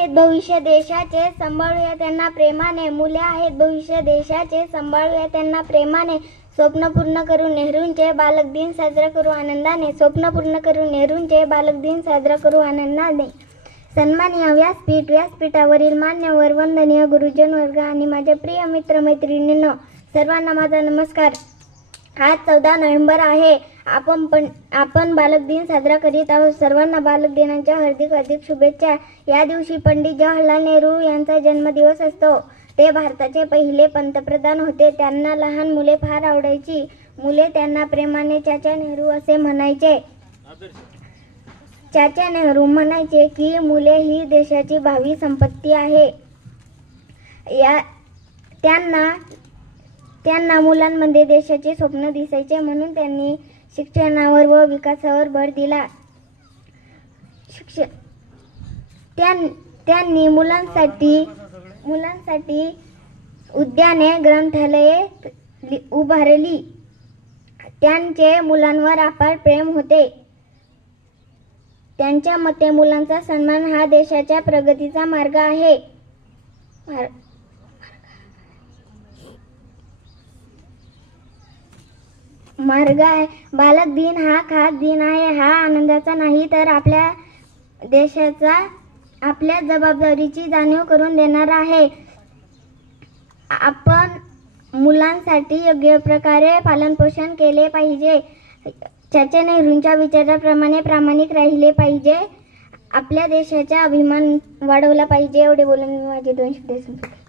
आहेत भविष्य देशाचे, सांभाळूया त्यांना प्रेमाने. मुले आहेत भविष्य देशाचे, सांभाळूया त्यांना प्रेमाने. स्वप्न पूर्ण करू नेहरूंचे, बालक दिन साजरा करू आनंदाने. स्वप्न पूर्ण करू नेहरूंचे, बालक दिन साजरा करू आनंदाने. सन्माननीय व्यासपीठ, व्यासपीठावरील मान्यवर, वंदनीय गुरुजन वर्ग आणि माझे प्रिय मित्र मैत्रिणींनो, सर्वांना माझा नमस्कार. आज 14 नोव्हेंबर आहे. आपण बालक दिन साजरा करीत आहोत. सर्वांना बालक दिनाच्या हार्दिक शुभेच्छा. या दिवशी पंडित जवाहरलाल नेहरू यांचा जन्मदिवस असतो. ते भारताचे पहिले पंतप्रधान होते. त्यांना लहान मुले फार आवडायची. मुले त्यांना प्रेमाने चाचा नेहरू असे म्हणायचे. चाचा नेहरू म्हणायचे की मुले ही देशाची भावी संपत्ती आहे. त्यांना मुलांमध्ये देशाचे स्वप्न दिसायचे, म्हणून त्यांनी शिक्षणावर व विकासावर भर दिला. त्यांनी मुलांसाठी उद्याने, ग्रंथालये उभारली. त्यांचे मुलांवर अपार प्रेम होते. त्यांच्या मते मुलांचा सन्मान हा देशाच्या प्रगतीचा मार्ग आहे. बालक दिन हा खास दिन आहे. हा आनंदाचा नाही तर आपल्या देशाचा, आपल्या जबाबदारीची जाणीव करून देणारा आहे. आपण मुलांसाठी योग्य प्रकारे पालनपोषण केले पाहिजे. चाचा नेहरूंच्या विचाराप्रमाणे प्रामाणिक राहिले पाहिजे. आपल्या देशाचा अभिमान वाढवला पाहिजे. एवढे बोलून मी माझे 2 शब्द संपवले.